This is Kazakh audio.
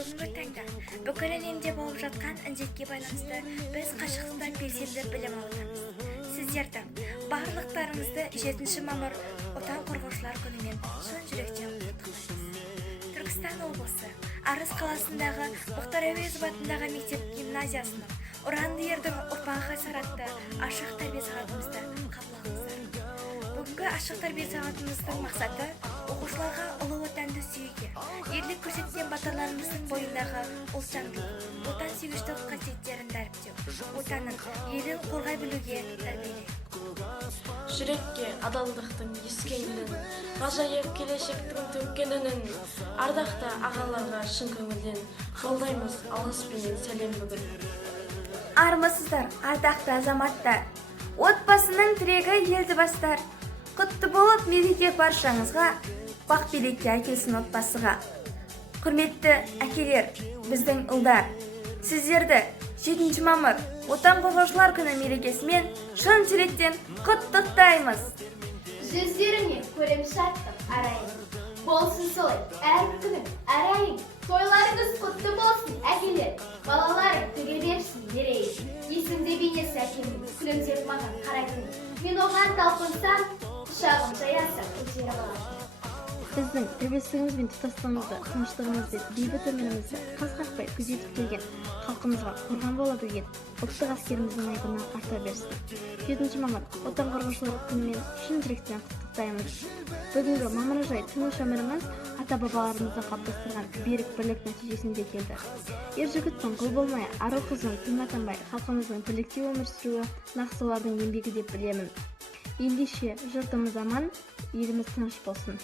Бүгінгі таңда бүкіл әлемде болып жатқан індетке байланысты біз қашықтықтан белсенді білім алудамыз. Сіздерді барлықтарыңызды 7 мамыр Отан қорғаушылар күнімен шын жүректен құттықтаймыз. Түркістан облысы Арыс қаласындағы Мұхтар Әуезов атындағы мектеп-гимназиясының Ұранды ердің ұрпағы саратты ашық тәрбие сағатымызды қабыл алыңыздар. Бүгінгі ашық тәрбие сағатымыздың мақсаты оқушыларға ұлы отанды сүюге, ерлік көрсеткен батырларымыздың бойындағы ұлтжандылық, отансүйгіштік қасиеттерін дәріптеу, отанын, елін қорғай білуге тәрбиелеу. Жүрекке адалдықтың ескендігін, ғажайып келешектің төккенін, ардақты ағаларға шын көңілден жолдаймыз алғыспенен сәлем бүгін. Армысыздар, ардақты азаматтар, отбасының тірегі елді бастар. Құтты болып мереке баршаңызға, бақ береке әкелсін отбасыға. Құрметті әкелер, біздің ұлдар, сіздерді 7 мамыр Отан қорғаушылар күні мерекесімен шын жүректен құттықтаймыз. Жүздеріңе көрем шаттық арайын. Болсын солай, әр күнің, әр айың. Тойларыңыз құтты болсын, әкелер. Балаларың төге берсін, мерейін. Есімде бейнесі әкемнің, күлімдеп маған қарайтын. Мен оған талпынсам, құшағым жаясам, көтеріп алам. Біздің тәуелсіздігіміз бен тұтастығымызды, тыныштығымызды, бейбіт өмірімізді қас-қақпай күзетіп келген, халқымызға қорған бола білген ұлттық әскеріміздің айбыны арта берсін. 7 мамыр Отан қорғаушылар күнімен шын жүректен құттықтаймыз. Бүгінгі мамыражай тыныш өміріміз ата-бабаларымыздың қалыптастырған берік бірлік нәтижесінде келді. Ер жігіттің құл болмай, ару қыздың күн атанбай, халқымыздың бірлікте өмір сүруі нақ солардың еңбегі деп білемін. Ендеше жұртымыз аман, еліміз тыныш болсын.